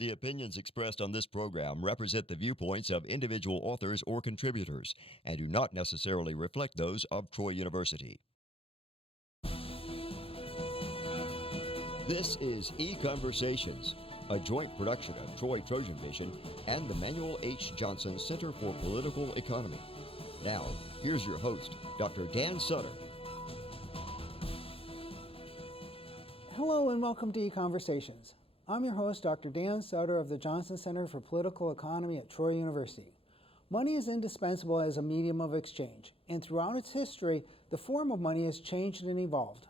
The opinions expressed on this program represent the viewpoints of individual authors or contributors and do not necessarily reflect those of Troy University. This is EconVersations, a joint production of Troy Trojan Vision and the Manuel Johnson Center for Political Economy. Now, here's your host, Dr. Dan Sutter. Hello and welcome to EconVersations. I'm your host, Dr. Dan Sutter of the Johnson Center for Political Economy at Troy University. Money is indispensable as a medium of exchange, and throughout its history, the form of money has changed and evolved.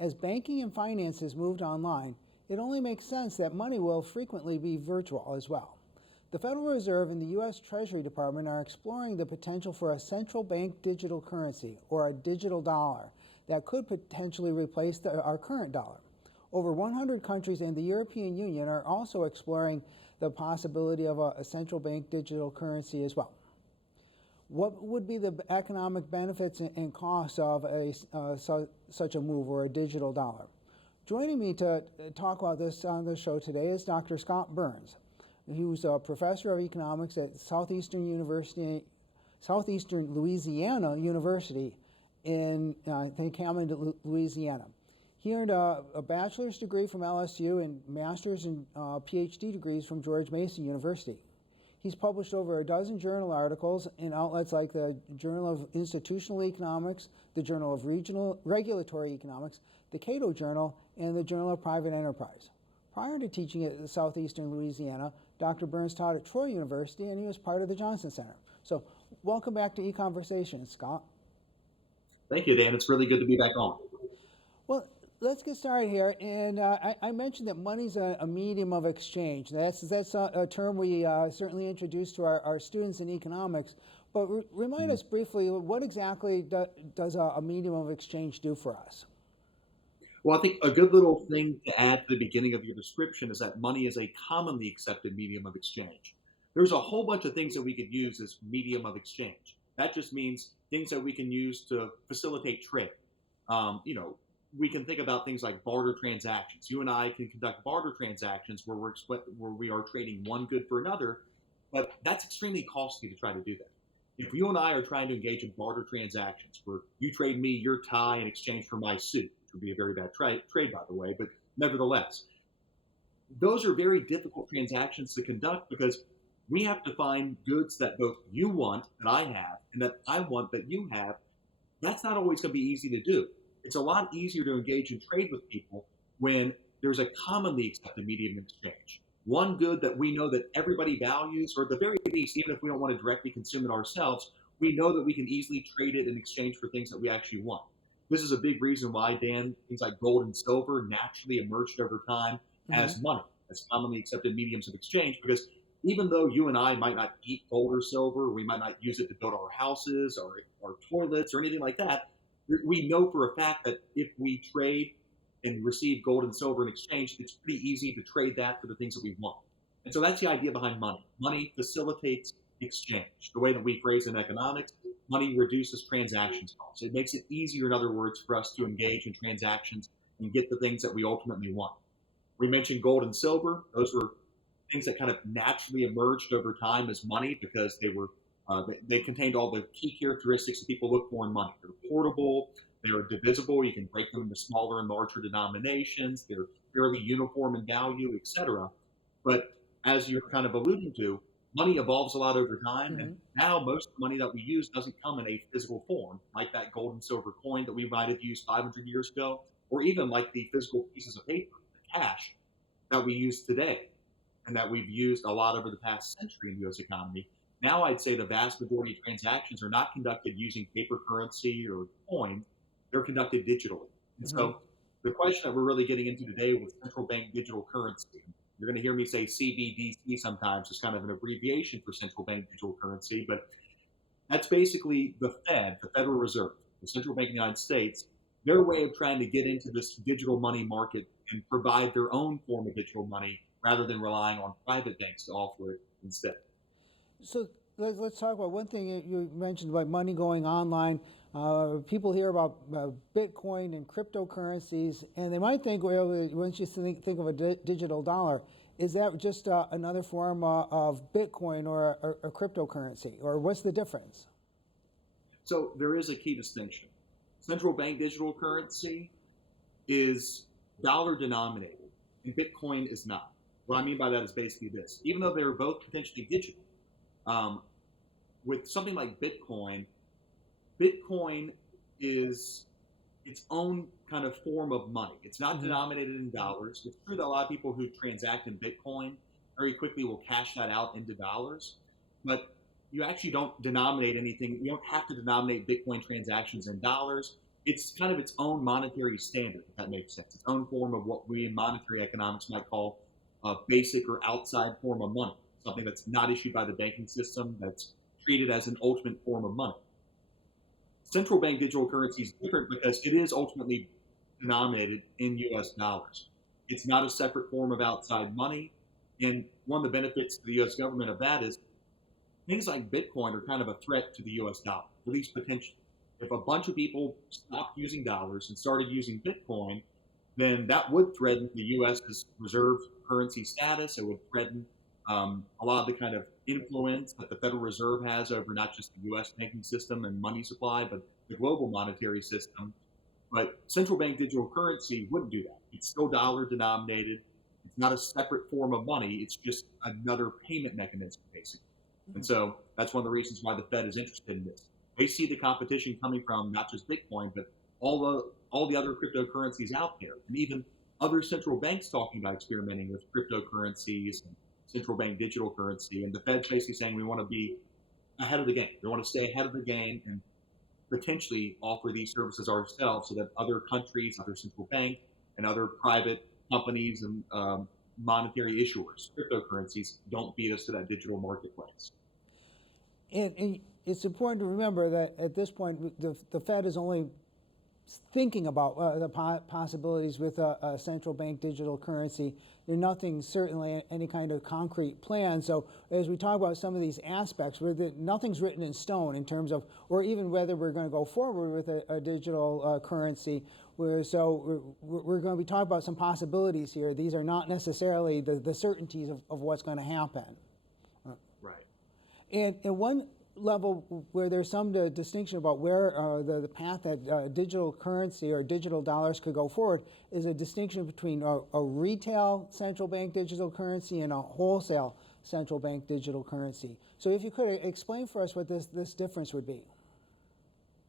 As banking and finance has moved online, it only makes sense that money will frequently be virtual as well. The Federal Reserve and the U.S. Treasury Department are exploring the potential for a central bank digital currency, or a digital dollar, that could potentially replace our current dollar. Over 100 countries and the European Union are also exploring the possibility of a central bank digital currency as well. What would be the economic benefits and costs of such a move, or a digital dollar? Joining me to talk about this on the show today is Dr. Scott Burns. He was a professor of economics at Southeastern Louisiana University in Hammond, Louisiana. He earned a bachelor's degree from LSU and master's and PhD degrees from George Mason University. He's published over a dozen journal articles in outlets like the Journal of Institutional Economics, the Journal of Regulatory Economics, the Cato Journal, and the Journal of Private Enterprise. Prior to teaching at Southeastern Louisiana, Dr. Burns taught at Troy University, and he was part of the Johnson Center. So welcome back to EconVersations, Scott. Thank you, Dan. It's really good to be back on. Well, let's get started here. And I mentioned that money's a medium of exchange. That's a term we certainly introduce to our students in economics. But remind us briefly, what exactly does a medium of exchange do for us? Well, I think a good little thing to add to the beginning of your description is that money is a commonly accepted medium of exchange. There's a whole bunch of things that we could use as medium of exchange. That just means things that we can use to facilitate trade. We can think about things like barter transactions. You and I can conduct barter transactions where we are trading one good for another, but that's extremely costly to try to do that. If you and I are trying to engage in barter transactions where you trade me your tie in exchange for my suit, which would be a very bad trade, by the way, but nevertheless, those are very difficult transactions to conduct because we have to find goods that both you want, that I have, and that I want, that you have. That's not always going to be easy to do. It's a lot easier to engage in trade with people when there's a commonly accepted medium of exchange. One good that we know that everybody values, or at the very least, even if we don't want to directly consume it ourselves, we know that we can easily trade it in exchange for things that we actually want. This is a big reason why, Dan, things like gold and silver naturally emerged over time as money, as commonly accepted mediums of exchange, because even though you and I might not eat gold or silver, we might not use it to build our houses or our toilets or anything like that, we know for a fact that if we trade and receive gold and silver in exchange, it's pretty easy to trade that for the things that we want. And so that's the idea behind money. Money facilitates exchange. The way that we phrase in economics, money reduces transactions costs. It makes it easier, in other words, for us to engage in transactions and get the things that we ultimately want. We mentioned gold and silver. Those were things that kind of naturally emerged over time as money because they contained all the key characteristics that people look for in money. They're portable, they're divisible, you can break them into smaller and larger denominations, they're fairly uniform in value, etc. But as you're kind of alluding to, money evolves a lot over time, and now most of the money that we use doesn't come in a physical form, like that gold and silver coin that we might have used 500 years ago, or even like the physical pieces of paper, the cash that we use today, and that we've used a lot over the past century in the U.S. economy. Now I'd say the vast majority of transactions are not conducted using paper currency or coin. They're conducted digitally. And so the question that we're really getting into today with central bank digital currency, you're going to hear me say CBDC sometimes, it's kind of an abbreviation for central bank digital currency, but that's basically the Fed, the Federal Reserve, the central bank of the United States, their way of trying to get into this digital money market and provide their own form of digital money rather than relying on private banks to offer it instead. So let's talk about one thing you mentioned about money going online. People hear about Bitcoin and cryptocurrencies, and they might think, well, once you think of a digital dollar, Is that just another form of Bitcoin or cryptocurrency, or what's the difference? So there is a key distinction. Central bank digital currency is dollar denominated, and Bitcoin is not. What I mean by that is basically this: even though they're both potentially digital, with something like Bitcoin, Bitcoin is its own kind of form of money. It's not denominated in dollars. It's true that a lot of people who transact in Bitcoin very quickly will cash that out into dollars, but you actually don't denominate anything. You don't have to denominate Bitcoin transactions in dollars. It's kind of its own monetary standard, if that makes sense. Its own form of what we in monetary economics might call a basic or outside form of money, something that's not issued by the banking system, that's treated as an ultimate form of money. Central bank digital currency is different because it is ultimately denominated in US dollars. It's not a separate form of outside money. And one of the benefits to the US government of that is things like Bitcoin are kind of a threat to the US dollar, at least potentially. If a bunch of people stopped using dollars and started using Bitcoin, then that would threaten the US's reserve currency status. It would threaten a lot of the kind of influence that the Federal Reserve has over not just the U.S. banking system and money supply, but the global monetary system. But central bank digital currency wouldn't do that. It's still dollar denominated. It's not a separate form of money. It's just another payment mechanism, basically. And so that's one of the reasons why the Fed is interested in this. They see the competition coming from not just Bitcoin, but all the other cryptocurrencies out there, and even other central banks talking about experimenting with cryptocurrencies and central bank digital currency. And the Fed's basically saying we want to be ahead of the game. We want to stay ahead of the game and potentially offer these services ourselves so that other countries, other central banks, and other private companies and monetary issuers, cryptocurrencies, don't beat us to that digital marketplace. And it's important to remember that at this point, the Fed is only thinking about the possibilities with a central bank digital currency. There's nothing, certainly any kind of concrete plan. So as we talk about some of these aspects, nothing's written in stone in terms of, or even whether we're going to go forward with a digital currency. So we're going to be talking about some possibilities here. These are not necessarily the certainties of what's going to happen. Right. And one level where there's some distinction about where the path that digital currency or digital dollars could go forward is a distinction between a retail central bank digital currency and a wholesale central bank digital currency. So if you could explain for us what this difference would be.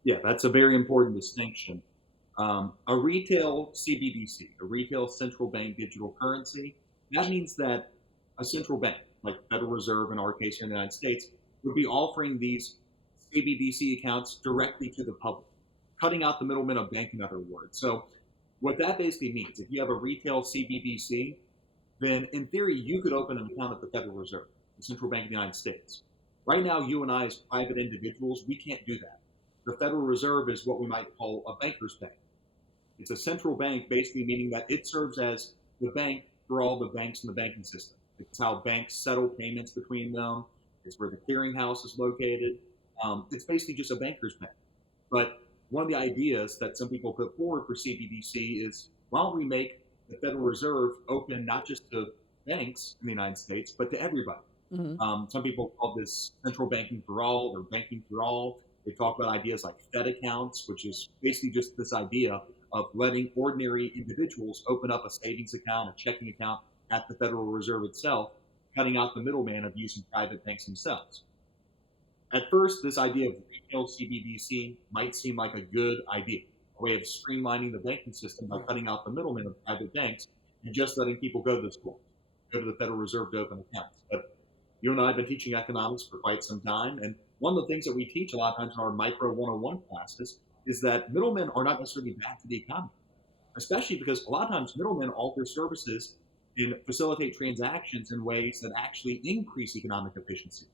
Yeah, that's a very important distinction. A retail CBDC, a retail central bank digital currency, that means that a central bank, like the Federal Reserve in our case here in the United States, would be offering these CBDC accounts directly to the public, cutting out the middleman of bank, in other words. So what that basically means, if you have a retail CBDC, then in theory, you could open an account at the Federal Reserve, the central bank of the United States. Right now, you and I as private individuals, we can't do that. The Federal Reserve is what we might call a banker's bank. It's a central bank, basically meaning that it serves as the bank for all the banks in the banking system. It's how banks settle payments between them. It's where the clearinghouse is located. It's basically just a banker's bank. But one of the ideas that some people put forward for CBDC is, why don't we make the Federal Reserve open not just to banks in the United States, but to everybody? Some people call this central banking for all or banking for all. They talk about ideas like Fed accounts, which is basically just this idea of letting ordinary individuals open up a savings account, a checking account at the Federal Reserve itself, cutting out the middleman of using private banks themselves. At first, this idea of retail CBDC might seem like a good idea, a way of streamlining the banking system by cutting out the middleman of private banks and just letting people go to the school, go to the Federal Reserve to open accounts. But you and I have been teaching economics for quite some time, and one of the things that we teach a lot of times in our Micro 101 classes is that middlemen are not necessarily bad for the economy, especially because a lot of times middlemen offer services and facilitate transactions in ways that actually increase economic efficiency.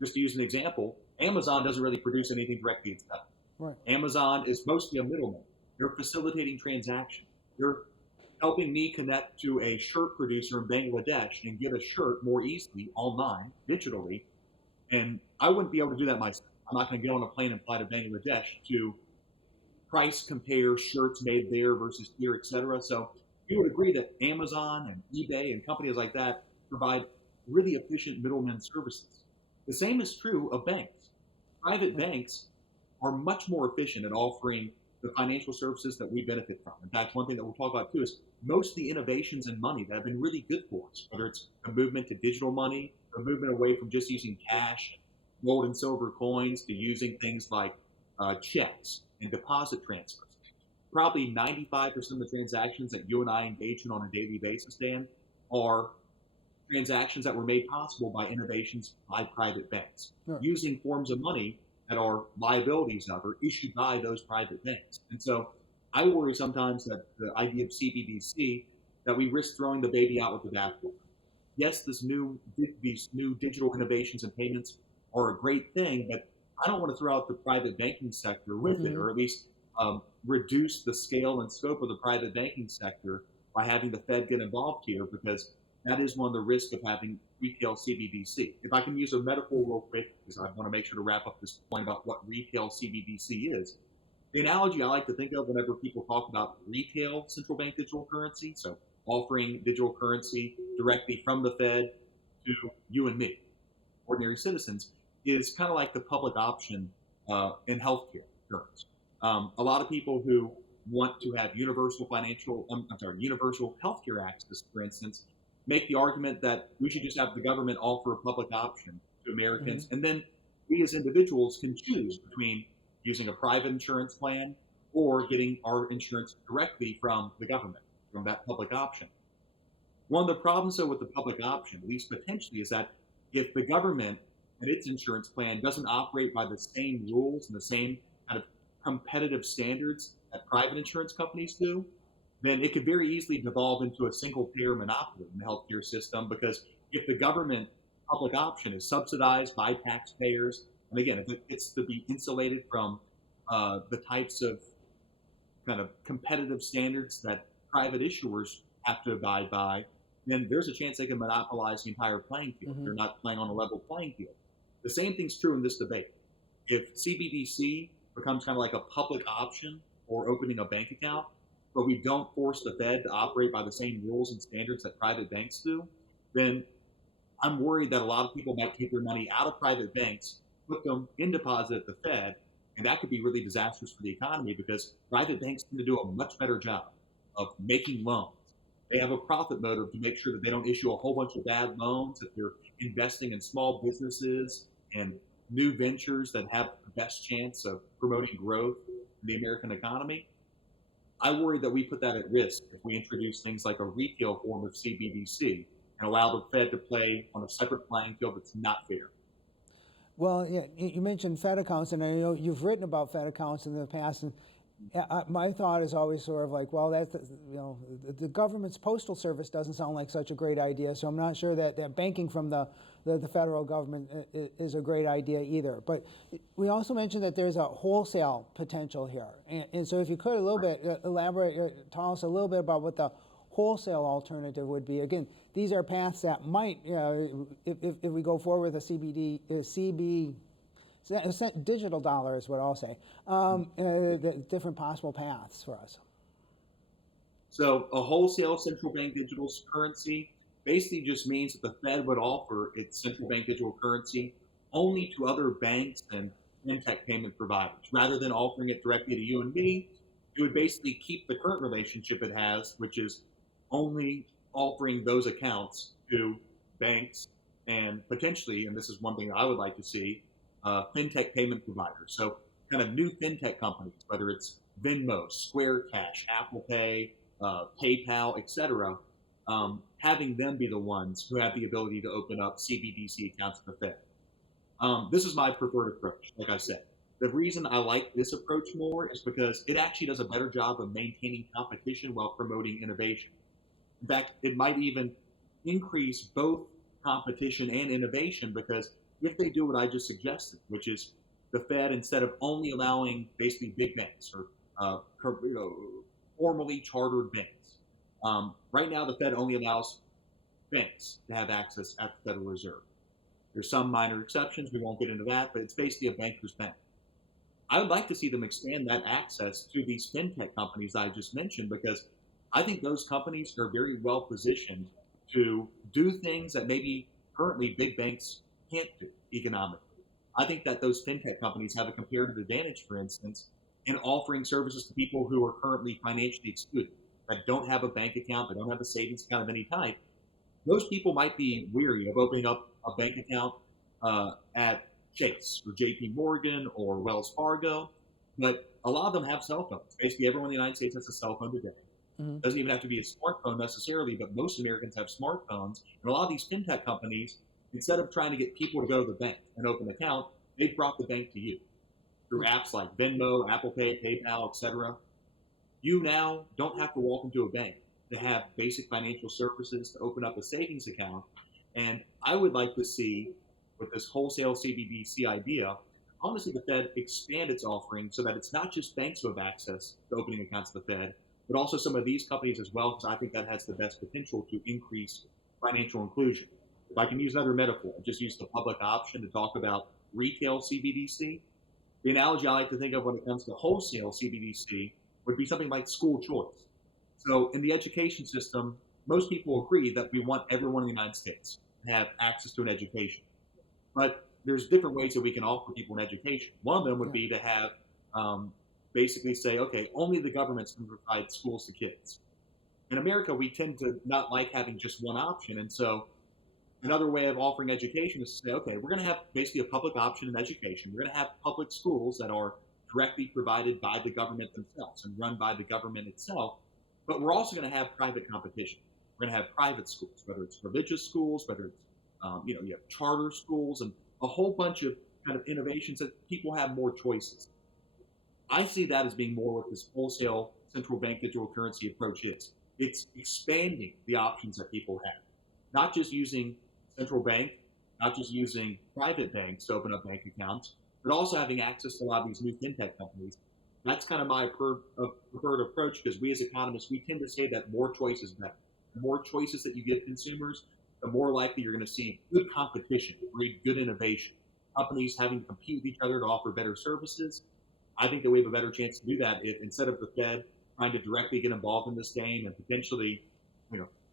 Just to use an example, Amazon doesn't really produce anything directly itself. Right. Amazon is mostly a middleman. They're facilitating transactions. They're helping me connect to a shirt producer in Bangladesh and get a shirt more easily online, digitally. And I wouldn't be able to do that myself. I'm not going to get on a plane and fly to Bangladesh to price compare shirts made there versus here, et cetera. So you would agree that Amazon and eBay and companies like that provide really efficient middlemen services. The same is true of banks. Private banks are much more efficient at offering the financial services that we benefit from. In fact, one thing that we'll talk about too is most of the innovations in money that have been really good for us, whether it's a movement to digital money, a movement away from just using cash, gold and silver coins, to using things like checks and deposit transfers. Probably 95% of the transactions that you and I engage in on a daily basis, Dan, are transactions that were made possible by innovations by private banks, using forms of money that are liabilities of or issued by those private banks. And so I worry sometimes that the idea of CBDC, that we risk throwing the baby out with the bathwater. Yes, these new digital innovations and payments are a great thing, but I don't want to throw out the private banking sector with it, or at least reduce the scale and scope of the private banking sector by having the Fed get involved here, because that is one of the risks of having retail CBDC. If I can use a metaphor real quick, because I want to make sure to wrap up this point about what retail CBDC is. The analogy I like to think of whenever people talk about retail central bank digital currency, so offering digital currency directly from the Fed to you and me, ordinary citizens, is kind of like the public option in healthcare terms. A lot of people who want to have universal healthcare access, for instance, make the argument that we should just have the government offer a public option to Americans, and then we as individuals can choose between using a private insurance plan or getting our insurance directly from the government, from that public option. One of the problems, though, with the public option, at least potentially, is that if the government and its insurance plan doesn't operate by the same rules and the same kind of competitive standards that private insurance companies do, then it could very easily devolve into a single-payer monopoly in the healthcare system, because if the government public option is subsidized by taxpayers, and again, if it's to be insulated from the types of kind of competitive standards that private issuers have to abide by, then there's a chance they can monopolize the entire playing field. They're not playing on a level playing field. The same thing's true in this debate. If CBDC becomes kind of like a public option for opening a bank account, but we don't force the Fed to operate by the same rules and standards that private banks do, then I'm worried that a lot of people might take their money out of private banks, put them in deposit at the Fed, and that could be really disastrous for the economy, because private banks tend to do a much better job of making loans. They have a profit motive to make sure that they don't issue a whole bunch of bad loans, that they're investing in small businesses and new ventures that have the best chance of promoting growth in the American economy. I worry that we put that at risk if we introduce things like a retail form of CBDC and allow the Fed to play on a separate playing field that's not fair. Well, yeah, you mentioned Fed accounts, and I know you've written about Fed accounts in the past, and my thought is always sort of like, well, that's, the government's postal service doesn't sound like such a great idea, so I'm not sure that banking from the federal government is a great idea either. But we also mentioned that there's a wholesale potential here, and so if you could a little bit elaborate, tell us a little bit about what the wholesale alternative would be. Again, these are paths that might, if we go forward with a digital dollar is what I'll say, the different possible paths for us. So a wholesale central bank digital currency basically just means that the Fed would offer its central bank digital currency only to other banks and fintech payment providers. Rather than offering it directly to you and me, it would basically keep the current relationship it has, which is only offering those accounts to banks and potentially, and this is one thing I would like to see, fintech payment providers. So kind of new fintech companies, whether it's Venmo, Square Cash, Apple Pay, PayPal, etc., having them be the ones who have the ability to open up CBDC accounts at the Fed. This is my preferred approach, like I said. The reason I like this approach more is because it actually does a better job of maintaining competition while promoting innovation. In fact, it might even increase both competition and innovation, because if they do what I just suggested, which is the Fed, instead of only allowing basically big banks or formally chartered banks, right now the Fed only allows banks to have access at the Federal Reserve. There's some minor exceptions, we won't get into that, but it's basically a banker's bank. I would like to see them expand that access to these fintech companies I just mentioned, because I think those companies are very well positioned to do things that maybe currently big banks can't do economically. I think that those fintech companies have a comparative advantage, for instance, in offering services to people who are currently financially excluded, that don't have a bank account, that don't have a savings account of any type. Those people might be weary of opening up a bank account at Chase or JP Morgan or Wells Fargo, but a lot of them have cell phones. Basically, everyone in the United States has a cell phone today. Mhm. Doesn't even have to be a smartphone necessarily, but most Americans have smartphones. And a lot of these fintech companies, instead of trying to get people to go to the bank and open an account, they've brought the bank to you through apps like Venmo, Apple Pay, PayPal, etc. You now don't have to walk into a bank to have basic financial services to open up a savings account. And I would like to see, with this wholesale CBDC idea, I want to see the Fed expand its offering so that it's not just banks who have access to opening accounts at the Fed, but also some of these companies as well, because I think that has the best potential to increase financial inclusion. If I can use another metaphor, just use the public option to talk about retail CBDC. The analogy I like to think of when it comes to wholesale CBDC would be something like school choice. So in the education system, most people agree that we want everyone in the United States to have access to an education. But there's different ways that we can offer people an education. One of them would be to have basically say, okay, only the government's going to provide schools to kids. In America, we tend to not like having just one option. And so another way of offering education is to say, okay, we're going to have basically a public option in education. We're going to have public schools that are directly provided by the government themselves and run by the government itself. But we're also going to have private competition. We're going to have private schools, whether it's religious schools, whether it's, you have charter schools and a whole bunch of kind of innovations that people have more choices. I see that as being more what this wholesale central bank digital currency approach is. It's expanding the options that people have, not just using central bank, not just using private banks to open up bank accounts, but also having access to a lot of these new fintech companies. That's kind of my preferred approach, because we as economists, we tend to say that more choice is better. The more choices that you give consumers, the more likely you're going to see good competition, breed good innovation, companies having to compete with each other to offer better services. I think that we have a better chance to do that if, instead of the Fed trying to directly get involved in this game and potentially,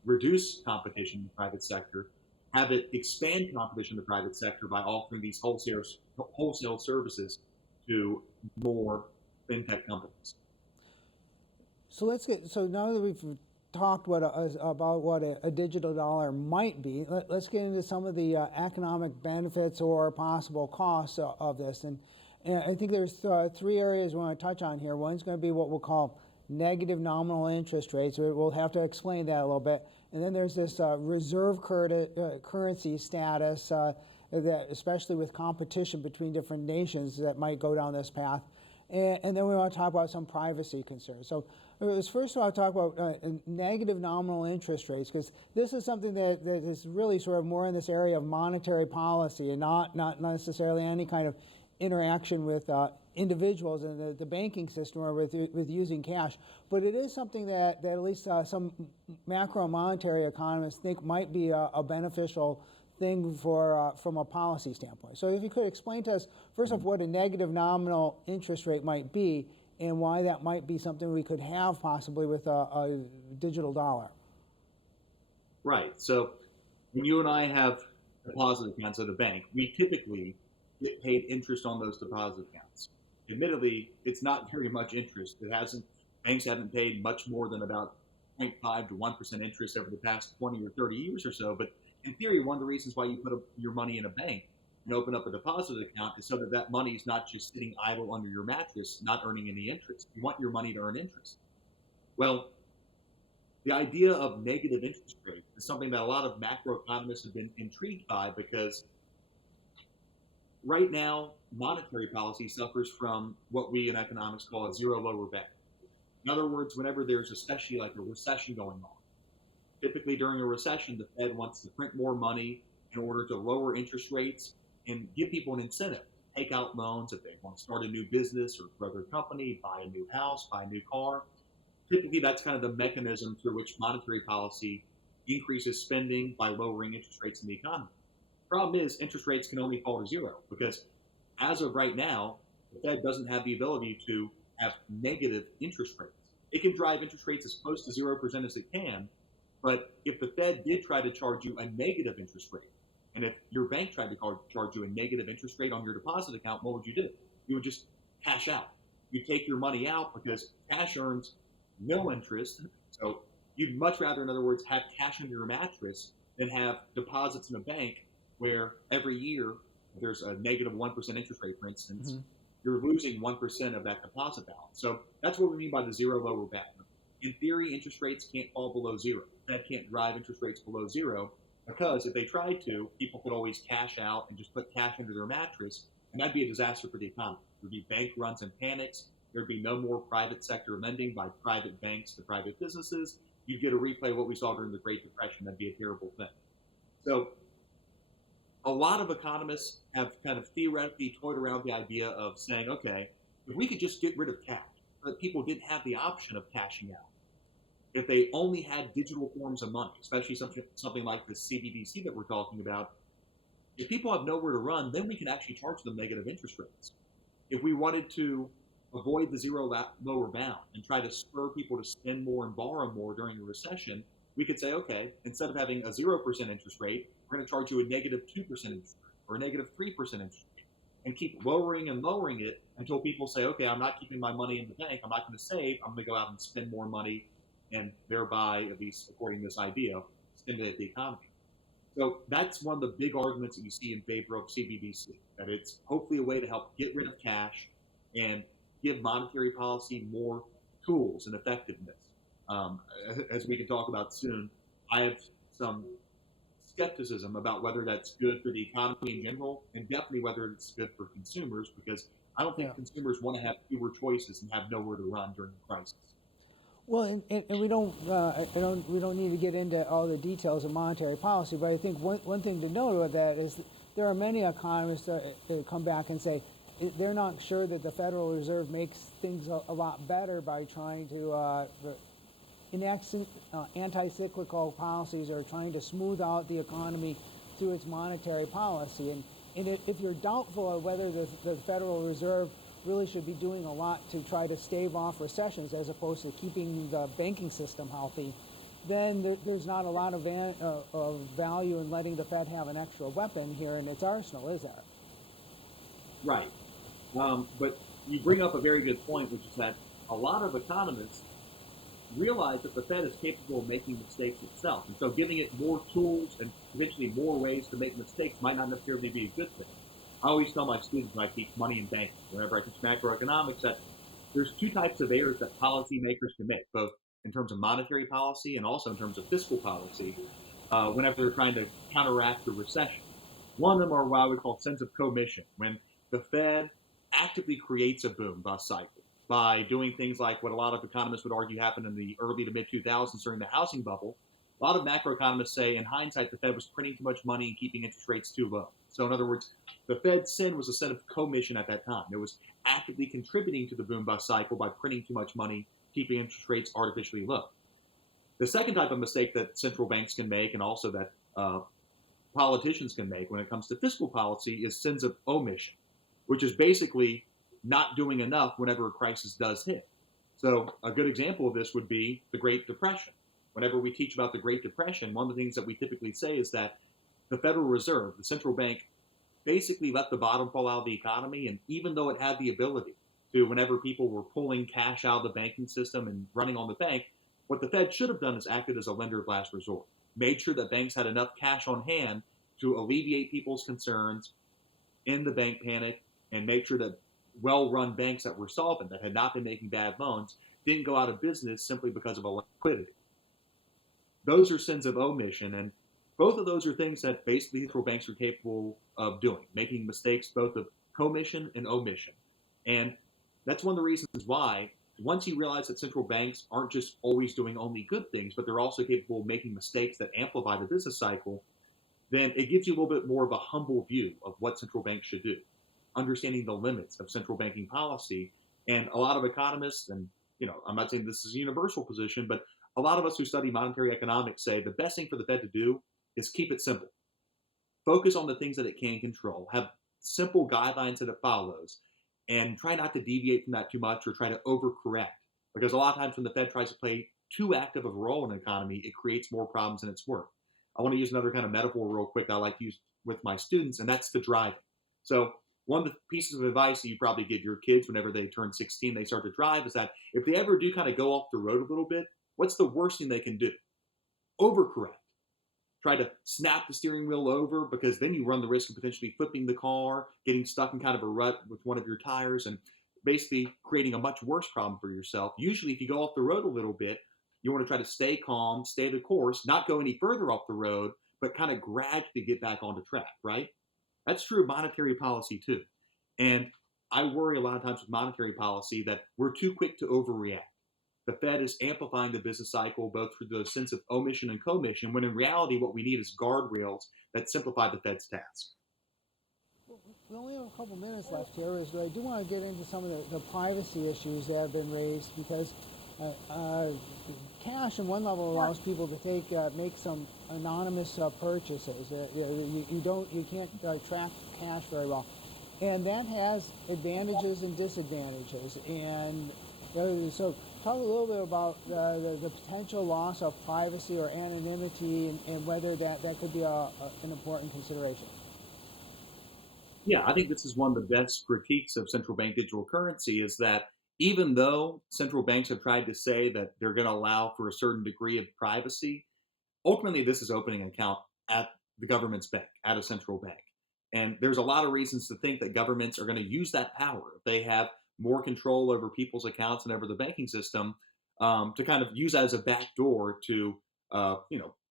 reduce competition in the private sector, have it expand competition in the private sector by offering these wholesale services to more fintech companies. So now that we've talked about what a digital dollar might be, let's get into some of the economic benefits or possible costs of this. And I think there's three areas we want to touch on here. One's going to be what we'll call negative nominal interest rates. We'll have to explain that a little bit. And then there's this reserve currency status, that especially with competition between different nations that might go down this path. And then we want to talk about some privacy concerns. So first of all, I'll talk about negative nominal interest rates, because this is something that is really sort of more in this area of monetary policy and not necessarily any kind of interaction with individuals in the banking system or with using cash. But it is something that at least some macro monetary economists think might be a beneficial thing from a policy standpoint. So if you could explain to us, first off, what a negative nominal interest rate might be and why that might be something we could have possibly with a digital dollar. Right. So when you and I have deposit accounts at a bank, we typically get paid interest on those deposit accounts. Admittedly, it's not very much interest. Banks haven't paid much more than about 0.5 to 1% interest over the past 20 or 30 years or so. But in theory, one of the reasons why you put your money in a bank and open up a deposit account is so that money is not just sitting idle under your mattress, not earning any interest. You want your money to earn interest. Well, the idea of negative interest rates is something that a lot of macroeconomists have been intrigued by, because right now, monetary policy suffers from what we in economics call a zero lower bound. In other words, whenever there's especially like a recession going on, typically during a recession, the Fed wants to print more money in order to lower interest rates and give people an incentive to take out loans if they want to start a new business or grow their company, buy a new house, buy a new car. Typically, that's kind of the mechanism through which monetary policy increases spending by lowering interest rates in the economy. Problem is, interest rates can only fall to zero, because as of right now, the Fed doesn't have the ability to have negative interest rates. It can drive interest rates as close to 0% as it can, But if the Fed did try to charge you a negative interest rate, and if your bank tried to charge you a negative interest rate on your deposit account, what would you do? You would just cash out. You take your money out because cash earns no interest. So you'd much rather, in other words, have cash under your mattress than have deposits in a bank where every year there's a negative 1% interest rate, for instance. Mm-hmm. You're losing 1% of that deposit balance. So that's what we mean by the zero lower bound. In theory, interest rates can't fall below zero. Fed can't drive interest rates below zero because if they tried to, people could always cash out and just put cash under their mattress, and that'd be a disaster for the economy. There'd be bank runs and panics. There'd be no more private sector lending by private banks to private businesses. You'd get a replay of what we saw during the Great Depression. That'd be a terrible thing. So a lot of economists have kind of theoretically toyed around the idea of saying, okay, if we could just get rid of cash, but people didn't have the option of cashing out. If they only had digital forms of money, especially something like the CBDC that we're talking about, if people have nowhere to run, then we can actually charge them negative interest rates. If we wanted to avoid the zero lower bound and try to spur people to spend more and borrow more during a recession, we could say, okay, instead of having a 0% interest rate, we're going to charge you a negative 2% interest rate or a negative 3% interest rate and keep lowering and lowering it until people say, okay, I'm not keeping my money in the bank. I'm not going to save. I'm going to go out and spend more money and thereby, at least according to this idea, stimulate the economy. So that's one of the big arguments that you see in favor of CBDC, that it's hopefully a way to help get rid of cash and give monetary policy more tools and effectiveness. As we can talk about soon, I have some skepticism about whether that's good for the economy in general, and definitely whether it's good for consumers, because I don't think consumers want to have fewer choices and have nowhere to run during a crisis. Well, and we don't need to get into all the details of monetary policy, but I think one thing to note about that is that there are many economists that come back and say they're not sure that the Federal Reserve makes things a lot better by trying to enact anti-cyclical policies or trying to smooth out the economy through its monetary policy. And if you're doubtful of whether the Federal Reserve really should be doing a lot to try to stave off recessions as opposed to keeping the banking system healthy, then there's not a lot of value in letting the Fed have an extra weapon here in its arsenal, is there? Right. But you bring up a very good point, which is that a lot of economists realize that the Fed is capable of making mistakes itself. And so giving it more tools and eventually more ways to make mistakes might not necessarily be a good thing. I always tell my students when I teach money and banking, whenever I teach macroeconomics, that there's two types of errors that policymakers can make, both in terms of monetary policy and also in terms of fiscal policy, whenever they're trying to counteract the recession. One of them are what I would call sins of commission, when the Fed actively creates a boom bust cycle by doing things like what a lot of economists would argue happened in the early to mid-2000s during the housing bubble. A lot of macroeconomists say, in hindsight, the Fed was printing too much money and keeping interest rates too low. So in other words, the Fed's sin was a sin of commission at that time. It was actively contributing to the boom-bust cycle by printing too much money, keeping interest rates artificially low. The second type of mistake that central banks can make, and also that politicians can make when it comes to fiscal policy, is sins of omission, which is basically not doing enough whenever a crisis does hit. So a good example of this would be the Great Depression. Whenever we teach about the Great Depression, one of the things that we typically say is that the Federal Reserve, the central bank, basically let the bottom fall out of the economy. And even though it had the ability to, whenever people were pulling cash out of the banking system and running on the bank, what the Fed should have done is acted as a lender of last resort, made sure that banks had enough cash on hand to alleviate people's concerns in the bank panic, and make sure that well-run banks that were solvent, that had not been making bad loans, didn't go out of business simply because of a liquidity. Those are sins of omission, and both of those are things that basically central banks are capable of doing, making mistakes both of commission and omission. And that's one of the reasons why, once you realize that central banks aren't just always doing only good things, but they're also capable of making mistakes that amplify the business cycle, then it gives you a little bit more of a humble view of what central banks should do, understanding the limits of central banking policy. And a lot of economists, and I'm not saying this is a universal position, but a lot of us who study monetary economics say the best thing for the Fed to do is keep it simple. Focus on the things that it can control, have simple guidelines that it follows, and try not to deviate from that too much or try to overcorrect. Because a lot of times when the Fed tries to play too active of a role in an economy, it creates more problems than it's worth. I want to use another kind of metaphor real quick that I like to use with my students, and that's the driving. So one of the pieces of advice that you probably give your kids whenever they turn 16, they start to drive, is that if they ever do kind of go off the road a little bit, what's the worst thing they can do? Overcorrect. Try to snap the steering wheel over, because then you run the risk of potentially flipping the car, getting stuck in kind of a rut with one of your tires, and basically creating a much worse problem for yourself. Usually, if you go off the road a little bit, you want to try to stay calm, stay the course, not go any further off the road, but kind of gradually get back onto track, right? That's true of monetary policy too. And I worry a lot of times with monetary policy that we're too quick to overreact. The Fed is amplifying the business cycle both through the sense of omission and commission, when in reality, what we need is guardrails that simplify the Fed's task. We only have a couple minutes left here. I do want to get into some of the privacy issues that have been raised, because cash on one level allows people to make some anonymous purchases. You can't track cash very well, and that has advantages and disadvantages. And so, talk a little bit about the potential loss of privacy or anonymity, and whether that could be an important consideration. Yeah, I think this is one of the best critiques of central bank digital currency, is that even though central banks have tried to say that they're going to allow for a certain degree of privacy, ultimately this is opening an account at the government's bank, at a central bank. And there's a lot of reasons to think that governments are going to use that power. They have more control over people's accounts and over the banking system, to kind of use that as a backdoor to,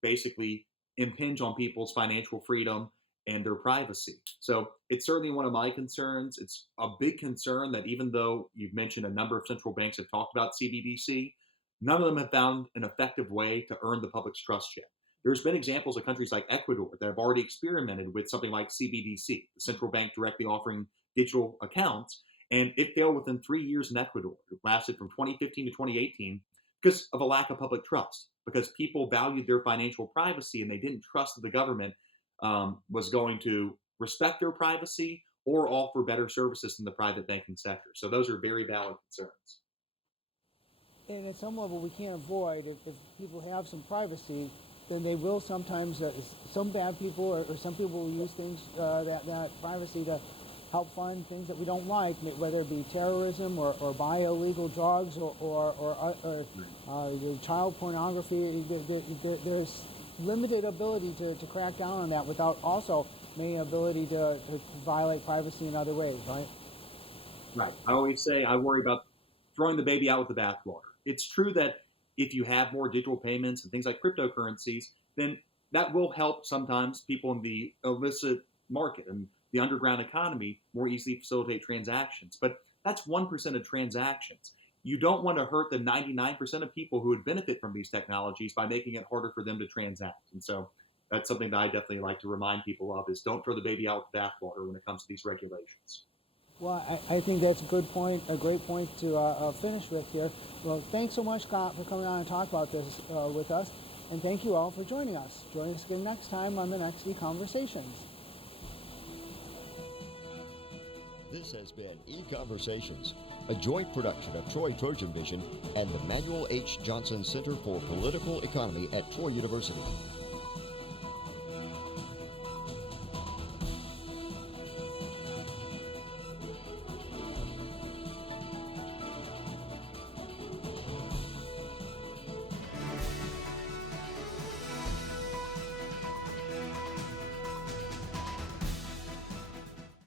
basically impinge on people's financial freedom and their privacy. So it's certainly one of my concerns. It's a big concern that even though you've mentioned a number of central banks have talked about CBDC, none of them have found an effective way to earn the public's trust yet. There's been examples of countries like Ecuador that have already experimented with something like CBDC, the central bank directly offering digital accounts, and it failed within 3 years in Ecuador. It lasted from 2015 to 2018 because of a lack of public trust, because people valued their financial privacy and they didn't trust that the government was going to respect their privacy or offer better services than the private banking sector. So those are very valid concerns. And at some level, we can't avoid, if people have some privacy, then they will sometimes, some bad people or some people will use things, that privacy, to help fund things that we don't like, whether it be terrorism or buy illegal drugs or child pornography. There's limited ability to crack down on that without also making ability to violate privacy in other ways, right? Right. I always say I worry about throwing the baby out with the bathwater. It's true that if you have more digital payments and things like cryptocurrencies, then that will help sometimes people in the illicit market and the underground economy more easily facilitate transactions. But that's 1% of transactions. You don't want to hurt the 99% of people who would benefit from these technologies by making it harder for them to transact. And so that's something that I definitely like to remind people of, is don't throw the baby out with the bathwater when it comes to these regulations. Well, I think that's a good point, a great point to finish with here. Well, thanks so much, Scott, for coming on and talk about this with us. And thank you all for joining us. Join us again next time on the next EconVersations. This has been EconVersations, a joint production of Troy Trojan Vision and the Manuel H. Johnson Center for Political Economy at Troy University.